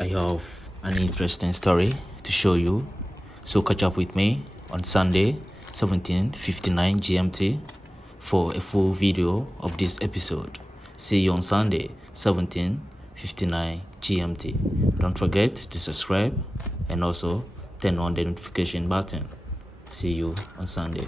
I have an interesting story to show you. So catch up with me on Sunday, 17:59 GMT for a full video of this episode. See you on Sunday, 17:59 GMT. Don't forget to subscribe and also turn on the notification button. See you on Sunday.